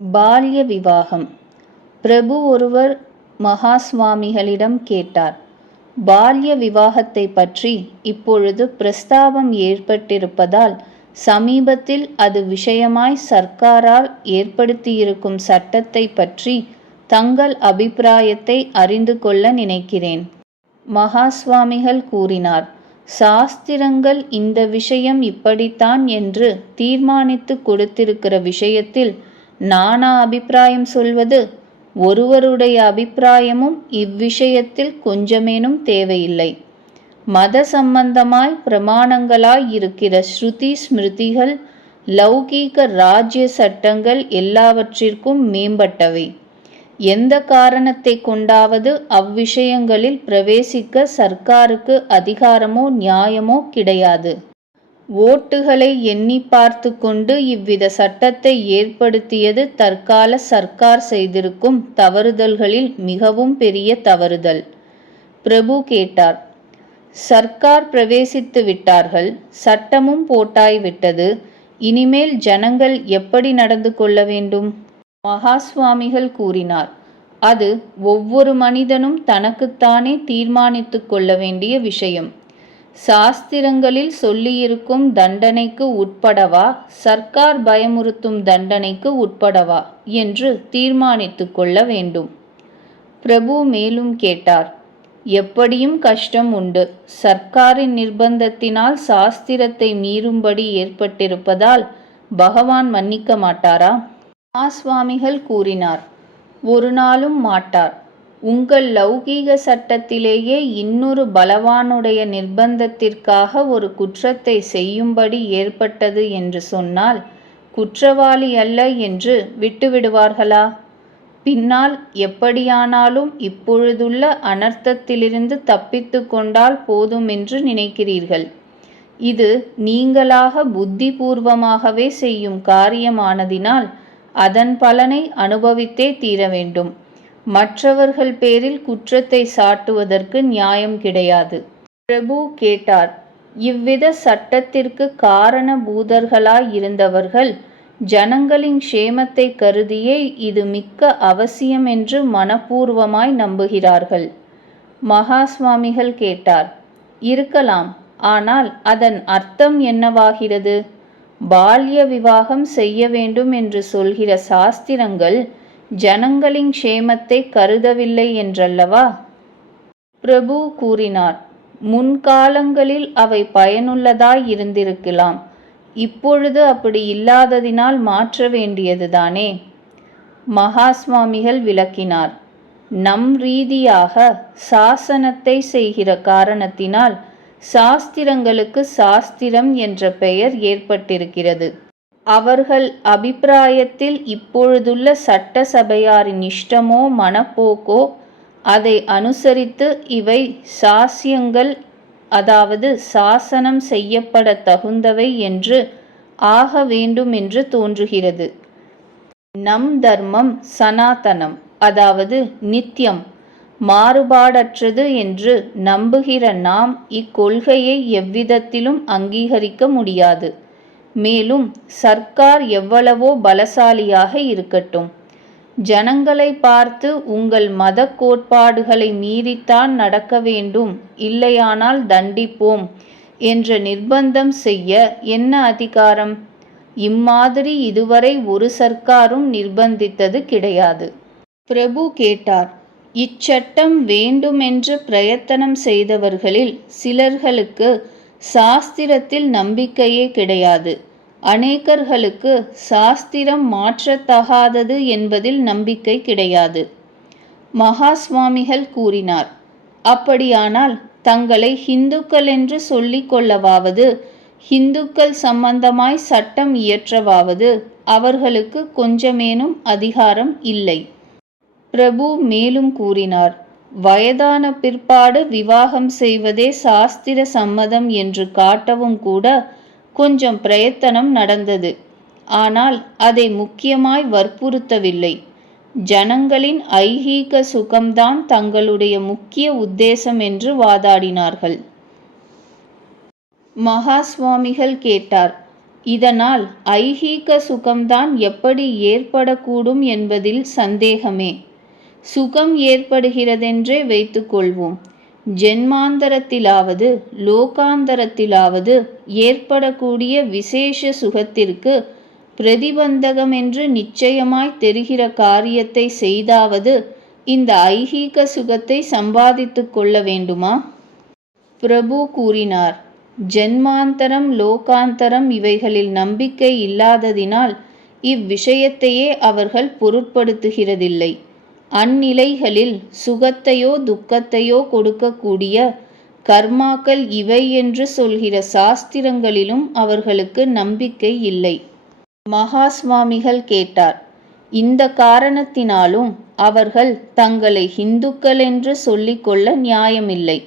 பால்ய விவாகம். பிரபு ஒருவர் மகாஸ்வாமிகளிடம் கேட்டார் பால்ய விவாகத்தை பற்றி இப்பொழுது பிரஸ்தாபம் ஏற்பட்டிருப்பதால் சமீபத்தில் அது விஷயமாய் சர்க்காரால் ஏற்படுத்தியிருக்கும் சட்டத்தை பற்றி தங்கள் அபிப்பிராயத்தை அறிந்து கொள்ள நினைக்கிறேன். மகாஸ்வாமிகள் கூறினார் சாஸ்திரங்கள் இந்த விஷயம் இப்படித்தான் என்று தீர்மானித்து கொடுத்திருக்கிற விஷயத்தில் நானா அபிப்பிராயம் சொல்வது? ஒருவருடைய அபிப்பிராயமும் இவ்விஷயத்தில் கொஞ்சமேனும் தேவையில்லை. மத சம்பந்தமாய் பிரமாணங்களாய் இருக்கிற ஸ்ருதி ஸ்மிருதிகள் லௌகீக ராஜ்ய சட்டங்கள் எல்லாவற்றிற்கும் மேம்பட்டவை. எந்த காரணத்தை கொண்டாவது அவ்விஷயங்களில் பிரவேசிக்க சர்க்காருக்கு அதிகாரமோ நியாயமோ கிடையாது. ஓட்டுகளை எண்ணி பார்த்து கொண்டு இவ்வித சட்டத்தை ஏற்படுத்தியது தற்கால சர்க்கார் செய்திருக்கும் தவறுதல்களில் மிகவும் பெரிய தவறுதல். பிரபு கேட்டார் சர்க்கார் பிரவேசித்து விட்டார்கள் சட்டமும் போட்டாய் விட்டது இனிமேல் ஜனங்கள் எப்படி நடந்து கொள்ள வேண்டும் மகாஸ்வாமிகள் கூறினார் அது ஒவ்வொரு மனிதனும் தனக்குத்தானே தீர்மானித்து கொள்ள வேண்டிய விஷயம். சாஸ்திரங்களில் சொல்லியிருக்கும் தண்டனைக்கு உட்படவா? சர்க்கார் பயமுறுத்தும் தண்டனைக்கு உட்படவா? என்று தீர்மானித்து கொள்ள வேண்டும். பிரபு மேலும் கேட்டார் எப்படியும் கஷ்டம் உண்டு. சர்க்காரின் நிர்பந்தத்தினால் சாஸ்திரத்தை மீறும்படி ஏற்பட்டிருப்பதால் பகவான் மன்னிக்க மாட்டாரா? சுவாமிகள் கூறினார். ஒரு நாளும் மாட்டார். உங்கள் லௌகீக சட்டத்திலேயே இன்னொரு பலவானுடைய நிர்பந்தத்திற்காக ஒரு குற்றத்தை செய்யும்படி ஏற்பட்டது என்று சொன்னால் குற்றவாளி அல்ல என்று விட்டுவிடுவார்களா? பின்னால் எப்படியானாலும் இப்பொழுதுள்ள அனர்த்தத்திலிருந்து தப்பித்து கொண்டால் போதும் என்று நினைக்கிறீர்கள். இது நீங்களாக புத்திபூர்வமாகவே செய்யும் காரியமானதினால் அதன் பலனை அனுபவித்தே தீர வேண்டும் மற்றவர்கள் பேரில் குற்றத்தை சாட்டுவதற்கு நியாயம் கிடையாது. பிரபு கேட்டார் இவ்வித சட்டத்திற்கு காரண பூதர்களாய் இருந்தவர்கள் ஜனங்களின் க்ஷேமத்தை கருதியே இது மிக்க அவசியம் என்று மனப்பூர்வமாய் நம்புகிறார்கள் மகாஸ்வாமிகள் கேட்டார் இருக்கலாம் ஆனால் அதன் அர்த்தம் என்னவாகிறது? பால்ய விவாகம் செய்ய வேண்டும் என்று சொல்கிற சாஸ்திரங்கள் ஜனங்களின் க்ஷேமத்தை கருதவில்லை என்றல்லவா? பிரபு கூறினார் முன்காலங்களில் அவை பயனுள்ளதாய் இருந்திருக்கலாம். இப்பொழுது அப்படி இல்லாததினால் மாற்ற வேண்டியதுதானே மகாஸ்வாமிகள் விளக்கினார் நம் ரீதியாக சாசனத்தை செய்கிற காரணத்தினால் சாஸ்திரங்களுக்கு சாஸ்திரம் என்ற பெயர் ஏற்பட்டிருக்கிறது. அவர்கள் அபிப்பிராயத்தில் இப்பொழுதுள்ள சட்டசபையாரின் இஷ்டமோ மனப்போக்கோ அதை அனுசரித்து இவை சாசியங்கள் அதாவது சாசனம் செய்யப்பட தகுந்தவை என்று ஆக வேண்டும் என்று தோன்றுகிறது. நம் தர்மம் சனாதனம் அதாவது நித்தியம் மாறுபாடற்றது என்று நம்புகிற நாம் இக்கொள்கையை எவ்விதத்திலும் அங்கீகரிக்க முடியாது. மேலும் சர்க்கார் எவ்வளவோ பலசாலியாக இருக்கட்டும். ஜனங்களை பார்த்து உங்கள் மத கோட்பாடுகளை மீறித்தான் நடக்க வேண்டும். இல்லையானால் தண்டிப்போம் என்ற நிர்பந்தம் செய்ய என்ன அதிகாரம்? இம்மாதிரி இதுவரை ஒரு சர்க்காரும் நிர்பந்தித்தது கிடையாது. பிரபு கேட்டார் இச்சட்டம் வேண்டுமென்று பிரயத்தனம் செய்தவர்களில் சிலர்களுக்கு சாஸ்திரத்தில் நம்பிக்கையே கிடையாது. அநேகர்களுக்கு சாஸ்திரம் மாற்றத்தகாதது என்பதில் நம்பிக்கை கிடையாது. மகாஸ்வாமிகள் கூறினார் அப்படியானால் தங்களை ஹிந்துக்கள் என்று சொல்லிக்கொள்ளவாவது ஹிந்துக்கள் சம்பந்தமாய் சட்டம் இயற்றவாவது அவர்களுக்கு கொஞ்சமேனும் அதிகாரம் இல்லை. பிரபு மேலும் கூறினார் வயதான பிற்பாடு விவாகம் செய்வதே சாஸ்திர சம்மதம் என்று காட்டவும் கூட கொஞ்சம் பிரயத்தனம் நடந்தது. ஆனால் அதை முக்கியமாய் வற்புறுத்தவில்லை. ஜனங்களின் ஐகீக சுகம்தான் தங்களுடைய முக்கிய உத்தேசம் என்று வாதாடினார்கள். மகாஸ்வாமிகள் கேட்டார் இதனால் ஐகீக சுகம்தான் எப்படி ஏற்படக்கூடும் என்பதில் சந்தேகமே. சுகம் ஏற்படுகிறதென்றே வைத்துக்கொள்வோம். ஜென்மாந்தரத்திலாவது லோகாந்தரத்திலாவது ஏற்படக்கூடிய விசேஷ சுகத்திற்கு பிரதிபந்தகம் என்று நிச்சயமாய் தெரிகிற காரியத்தை செய்தாவது இந்த ஐகீக சுகத்தை சம்பாதித்து கொள்ள வேண்டுமா? பிரபு கூறினார் ஜென்மாந்தரம் லோகாந்தரம் இவைகளில் நம்பிக்கை இல்லாததினால் இவ்விஷயத்தையே அவர்கள் பொருட்படுத்துகிறதில்லை. அந்நிலைகளில் சுகத்தையோ துக்கத்தையோ கொடுக்கக்கூடிய கர்மாக்கள் இவை என்று சொல்கிற சாஸ்திரங்களிலும் அவர்களுக்கு நம்பிக்கை இல்லை. மகாஸ்வாமிகள் கேட்டார் இந்த காரணத்தினாலும் அவர்கள் தங்களை ஹிந்துக்கள் என்று சொல்லிக்கொள்ள நியாயமில்லை.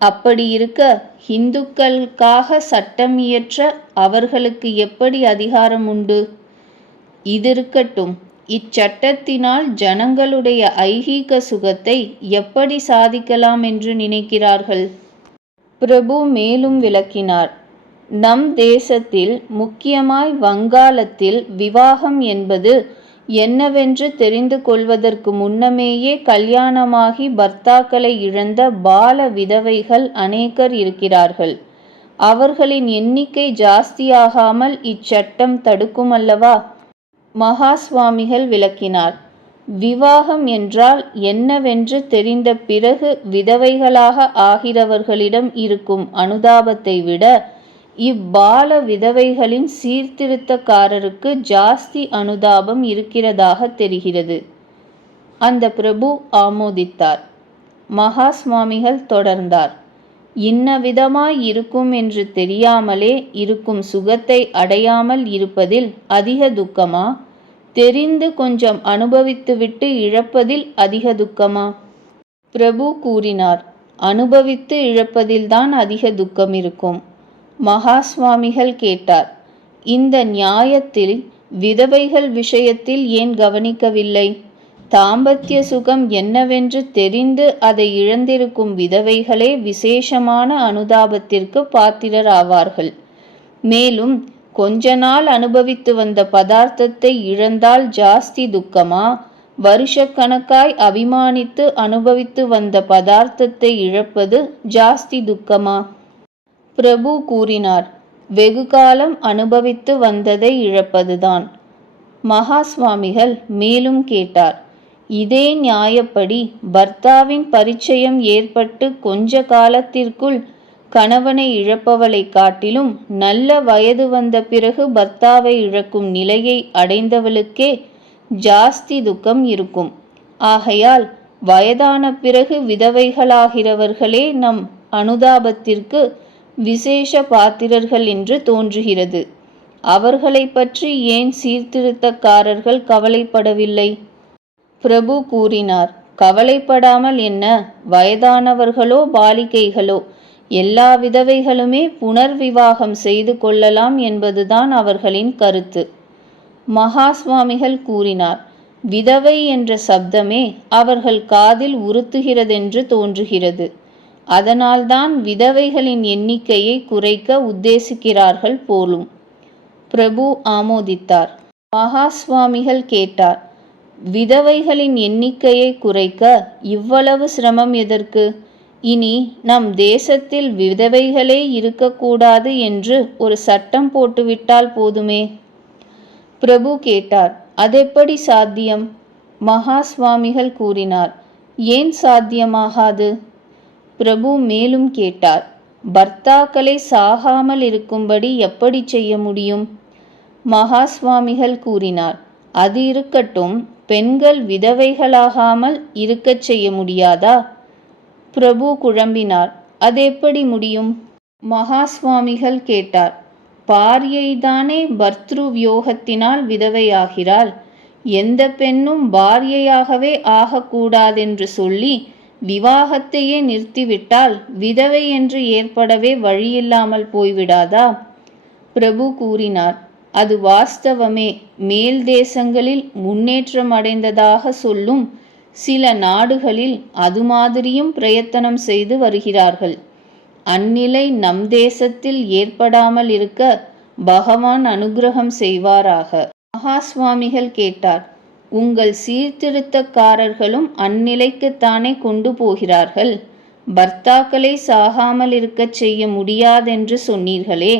அப்படி இருக்க ஹிந்துக்களுக்காக சட்டம் இயற்ற அவர்களுக்கு எப்படி அதிகாரம் உண்டு? இது இருக்கட்டும் இச்சட்டத்தினால் ஜனங்களுடைய ஐகீக சுகத்தை எப்படி சாதிக்கலாம் என்று நினைக்கிறார்கள்? பிரபு மேலும் விளக்கினார். நம் தேசத்தில் முக்கியமாய் வங்காளத்தில் விவாகம் என்பது என்னவென்று தெரிந்து கொள்வதற்கு முன்னமேயே கல்யாணமாகி பர்த்தாக்களை இழந்த பால விதவைகள் அநேகர் இருக்கிறார்கள். அவர்களின் எண்ணிக்கை ஜாஸ்தியாகாமல் இச்சட்டம் தடுக்குமல்லவா? மகா சுவாமிகள் விளக்கினார் விவாகம் என்றால் என்னவென்று தெரிந்த பிறகு விதவைகளாக ஆகிறவர்களிடம் இருக்கும் அனுதாபத்தை விட இவ்பால விதவைகளின் சீர்திருத்தக்காரருக்கு ஜாஸ்தி அனுதாபம் இருக்கிறதாக தெரிகிறது அந்த பிரபு ஆமோதித்தார். மகா சுவாமிகள் தொடர்ந்தார். இன்ன விதமாய் இருக்கும் என்று தெரியாமலே இருக்கும் சுகத்தை அடையாமல் இருப்பதில் அதிக துக்கமா? தெரிந்து கொஞ்சம் அனுபவித்துவிட்டு இழப்பதில் அதிக துக்கமா? பிரபு கூறினார் அனுபவித்து இழப்பதில்தான் அதிக துக்கம் இருக்கும். மகா சுவாமிகள் கேட்டார் இந்த நியாயத்தில் விதவைகள் விஷயத்தில் ஏன் கவனிக்கவில்லை? தாம்பத்திய சுகம் என்னவென்று தெரிந்து அதை இழந்திருக்கும் விதவைகளே விசேஷமான அனுதாபத்திற்கு பாத்திரர் ஆவார்கள் மேலும் கொஞ்ச நாள் அனுபவித்து வந்த பதார்த்தத்தை இழந்தால் ஜாஸ்தி துக்கமா? வருஷக்கணக்காய் அபிமானித்து அனுபவித்து வந்த பதார்த்தத்தை இழப்பது ஜாஸ்தி துக்கமா? பிரபு கூறினார் வெகு காலம் அனுபவித்து வந்ததை இழப்பதுதான். மகாஸ்வாமிகள் மேலும் கேட்டார் இதே நியாயப்படி பர்த்தாவின் பரிச்சயம் ஏற்பட்டு கொஞ்ச காலத்திற்குள் கணவனை இழப்பவளை காட்டிலும் நல்ல வயது வந்த பிறகு பர்த்தாவை இழக்கும் நிலையை அடைந்தவளுக்கே ஜாஸ்தி துக்கம் இருக்கும். ஆகையால் வயதான பிறகு விதவைகளாகிறவர்களே நம் அனுதாபத்திற்கு விசேஷ பாத்திரர்கள் என்று தோன்றுகிறது. அவர்களை பற்றி ஏன் சீர்திருத்தக்காரர்கள் கவலைப்படவில்லை? பிரபு கூறினார் கவலைப்படாமல் என்ன? வயதானவர்களோ பாலிகைகளோ எல்லா விதவைகளுமே புனர்விவாகம் செய்து கொள்ளலாம் என்பதுதான் அவர்களின் கருத்து மகா சுவாமிகள் கூறினார் விதவை என்ற சப்தமே அவர்கள் காதில் உறுத்துகிறதென்று தோன்றுகிறது. அதனால்தான் விதவைகளின் எண்ணிக்கையை குறைக்க உத்தேசிக்கிறார்கள் போலும் பிரபு ஆமோதித்தார். மகா சுவாமிகள் கேட்டார் விதவைகளின் எண்ணிக்கையை குறைக்க இவ்வளவு சிரமம் எதற்கு? இனி நம் தேசத்தில் விதவைகளே இருக்கக்கூடாது என்று ஒரு சட்டம் போட்டுவிட்டால் போதுமே? பிரபு கேட்டார். அதெப்படி சாத்தியம்? மகா சுவாமிகள் கூறினார். ஏன் சாத்தியமாகாது? பிரபு மேலும் கேட்டார். பர்த்தாக்களை சாகாமல் இருக்கும்படி எப்படி செய்ய முடியும்? மகா சுவாமிகள் கூறினார். அது இருக்கட்டும். பெண்கள் விதவைகளாகாமல் இருக்கச் செய்ய முடியாதா? பிரபு குழம்பினார். அது எப்படி முடியும்? மகாஸ்வாமிகள் கேட்டார். பாரியைதானே பர்த்ருவியோகத்தினால் விதவையாகிறாள். எந்த பெண்ணும் பாரியையாகவே ஆகக்கூடாதென்று சொல்லி விவாகத்தையே நிறுத்திவிட்டால் விதவை என்று ஏற்படவே வழியில்லாமல் போய்விடாதா? பிரபு கூறினார். அது வாஸ்தவமே. மேல் தேசங்களில் முன்னேற்றம் அடைந்ததாக சொல்லும் சில நாடுகளில் அது மாதிரியும் பிரயத்தனம் செய்து வருகிறார்கள். அந்நிலை நம் தேசத்தில் ஏற்படாமல் இருக்க பகவான் அனுக்கிரகம் செய்வாராக. மகா சுவாமிகள் கேட்டார் உங்கள் சீர்திருத்தக்காரர்களும் அந்நிலைக்குத்தானே கொண்டு போகிறார்கள்? பர்த்தாக்களை சாகாமல் இருக்கச் செய்ய முடியாதென்று சொன்னீர்களே.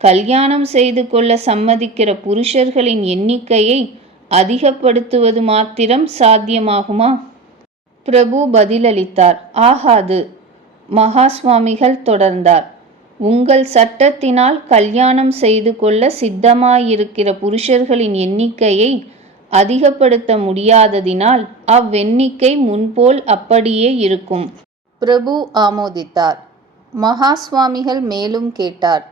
கல்யாணம் செய்து கொள்ள சம்மதிக்கிற புருஷர்களின் எண்ணிக்கையை அதிகப்படுத்துவது மாத்திரம் சாத்தியமாகுமா? பிரபு பதிலளித்தார். ஆகாது. மகாஸ்வாமிகள் தொடர்ந்தார். உங்கள் சட்டத்தினால் கல்யாணம் செய்து கொள்ள சித்தமாயிருக்கிற புருஷர்களின் எண்ணிக்கையை அதிகப்படுத்த முடியாததினால் அவ்வெண்ணிக்கை முன்போல் அப்படியே இருக்கும். பிரபு ஆமோதித்தார். மகாஸ்வாமிகள் மேலும் கேட்டார்.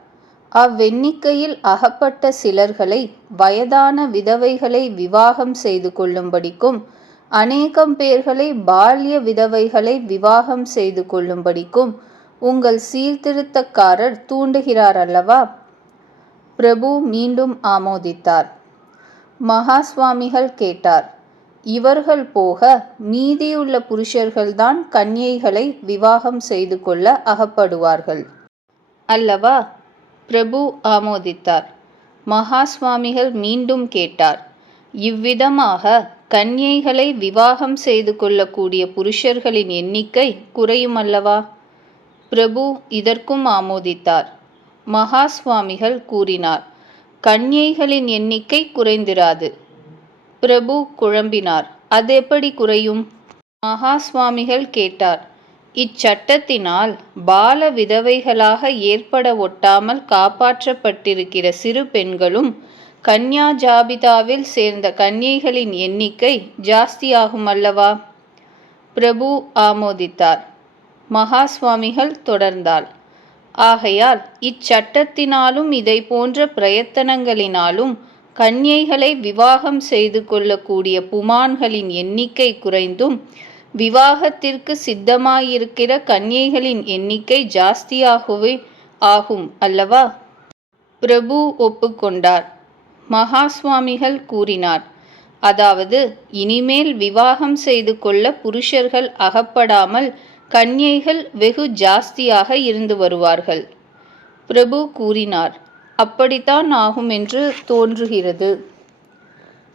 அவ்வெண்ணிக்கையில் அகப்பட்ட சிலர்களை வயதான விதவைகளை விவாகம் செய்து கொள்ளும்படிக்கும் அநேகம் பேர்களை பால்ய விதவைகளை விவாகம் செய்து கொள்ளும்படிக்கும் உங்கள் சீர்திருத்தக்காரர் தூண்டுகிறார் அல்லவா பிரபு மீண்டும் ஆமோதித்தார். மகாஸ்வாமிகள் கேட்டார் இவர்கள் போக மீதியுள்ள புருஷர்கள்தான் கன்னியைகளை விவாகம் செய்து கொள்ள அகப்படுவார்கள். அல்லவா? பிரபு ஆமோதித்தார். மகா சுவாமிகள் மீண்டும் கேட்டார். இவ்விதமாக கன்யைகளை விவாகம் செய்து கொள்ளக்கூடிய புருஷர்களின் எண்ணிக்கை குறையுமல்லவா பிரபு இதற்கும் ஆமோதித்தார். மகா சுவாமிகள் கூறினார். கன்யைகளின் எண்ணிக்கை குறைந்திராது. பிரபு குழம்பினார். அது எப்படி குறையும்? மகா சுவாமிகள் கேட்டார். இச்சட்டத்தினால் பால விதவைகளாக ஏற்பட ஒட்டாமல் காப்பாற்றப்பட்டிருக்கிற சிறு பெண்களும் கன்யா ஜாபிதாவில் சேர்ந்த கன்யைகளின் எண்ணிக்கை ஜாஸ்தியாகும் அல்லவா பிரபு ஆமோதித்தார். மகா சுவாமிகள் தொடர்ந்தாள். ஆகையால் இச்சட்டத்தினாலும் இதை போன்ற பிரயத்தனங்களினாலும் கன்யைகளை விவாகம் செய்து கொள்ளக்கூடிய புமான்களின் எண்ணிக்கை குறைந்தும் விவாகத்திற்கு சித்தமாயிருக்கிற கன்யைகளின் எண்ணிக்கை ஜாஸ்தியாகவே ஆகும் அல்லவா? பிரபு ஒப்புக்கொண்டார். மகா சுவாமிகள் கூறினார் அதாவது இனிமேல் விவாகம் செய்து கொள்ள புருஷர்கள் அகப்படாமல் கன்யைகள் வெகு ஜாஸ்தியாக இருந்து வருவார்கள். பிரபு கூறினார் அப்படித்தான் ஆகும் என்று தோன்றுகிறது.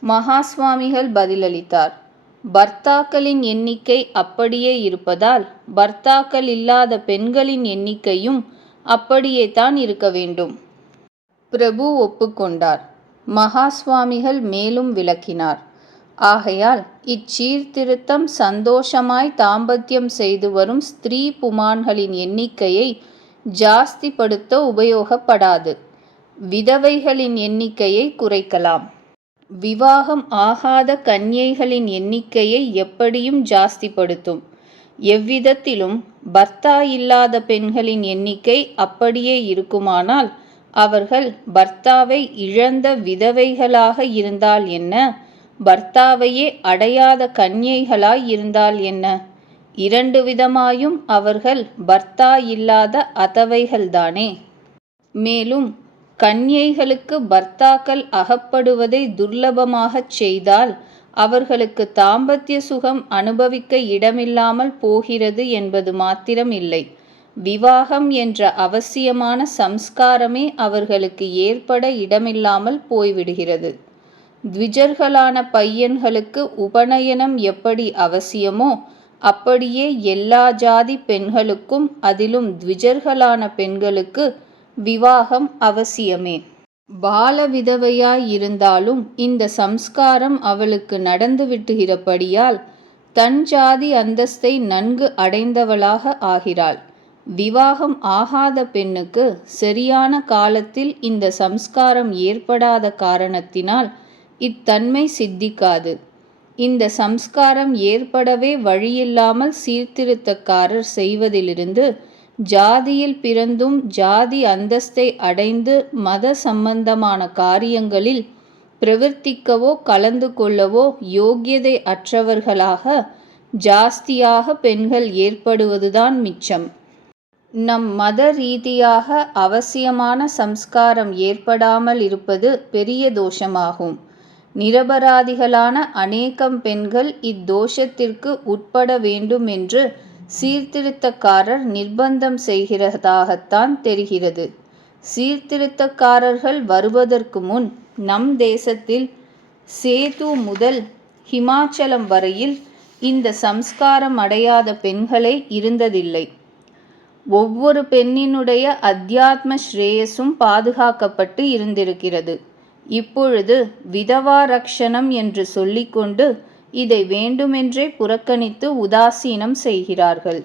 மகாஸ்வாமிகள் பதிலளித்தார் பர்த்தாக்களின் எண்ணிக்கை அப்படியே இருப்பதால் பர்த்தாக்கள் இல்லாத பெண்களின் எண்ணிக்கையும் அப்படியே தான் இருக்க வேண்டும். பிரபு ஒப்புக்கொண்டார் மகாஸ்வாமிகள் மேலும் விளக்கினார். ஆகையால் இச்சீர்திருத்தம் சந்தோஷமாய் தாம்பத்தியம் செய்து வரும் ஸ்திரீ புமான்களின் எண்ணிக்கையை ஜாஸ்திப்படுத்த உபயோகப்படாது. விதவைகளின் எண்ணிக்கையை குறைக்கலாம். விவாகம் ஆகாத கன்யைகளின் எண்ணிக்கையை எப்படியும் ஜாஸ்திப்படுத்தும். எவ்விதத்திலும் பர்த்தா இல்லாத பெண்களின் எண்ணிக்கை அப்படியே இருக்குமானால் அவர்கள் பர்த்தாவை இழந்த விதவைகளாக இருந்தால் என்ன? பர்த்தாவையே அடையாத கன்யைகளாய் இருந்தால் என்ன? இரண்டு விதமாயும் அவர்கள் பர்த்தா இல்லாத அத்தவைகள்தானே. மேலும் கன்யைகளுக்கு பர்த்தாக்கள் அகப்படுவதை துர்லபமாகச் செய்தால் அவர்களுக்கு தாம்பத்திய சுகம் அனுபவிக்க இடமில்லாமல் போகிறது என்பது மாத்திரம் இல்லை. விவாகம் என்ற அவசியமான சம்ஸ்காரமே அவர்களுக்கு ஏற்பட இடமில்லாமல் போய்விடுகிறது. த்விஜர்களான பையன்களுக்கு உபநயனம் எப்படி அவசியமோ அப்படியே எல்லா ஜாதி பெண்களுக்கும் அதிலும் த்விஜர்களான பெண்களுக்கு விவாகம் அவசியமே. பால விதவையாயிருந்தாலும் இந்த சம்ஸ்காரம் அவளுக்கு நடந்து விட்டுகிறபடியால் தன் ஜாதி அந்தஸ்தை நன்கு அடைந்தவளாக ஆகிறாள். விவாகம் ஆகாத பெண்ணுக்கு சரியான காலத்தில் இந்த சம்ஸ்காரம் ஏற்படாத காரணத்தினால் இத்தன்மை சித்திக்காது. இந்த சம்ஸ்காரம் ஏற்படவே வழியில்லாமல் சீர்திருத்தக்காரர் செய்வதிலிருந்து ஜாதியில் பிறந்தும் ஜாதி அந்தஸ்தை அடைந்து மத சம்பந்தமான காரியங்களில் பிரவர்த்திக்கவோ கலந்து கொள்ளவோ யோக்கியதை அற்றவர்களாக ஜாஸ்தியாக பெண்கள் ஏற்படுவதுதான் மிச்சம். நம் மத ரீதியாக அவசியமான சம்ஸ்காரம் ஏற்படாமல் இருப்பது பெரிய தோஷமாகும். நிரபராதிகளான அநேகம் பெண்கள் இத்தோஷத்திற்கு உட்பட வேண்டும் என்று சீர்திருத்தக்காரர் நிர்பந்தம் செய்கிறதாகத்தான் தெரிகிறது சீர்திருத்தக்காரர்கள் வருவதற்கு முன் நம் தேசத்தில் சேது முதல் ஹிமாச்சலம் வரையில் இந்த சம்ஸ்காரம் அடையாத பெண்களே இருந்ததில்லை. ஒவ்வொரு பெண்ணினுடைய அத்தியாத்ம ஸ்ரேயஸும் பாதுகாக்கப்பட்டு இருந்திருக்கிறது. இப்பொழுது விதவா ரக்ஷணம் என்று சொல்லிக்கொண்டு இதை வேண்டுமென்றே புறக்கணித்து உதாசீனம் செய்கிறார்கள்.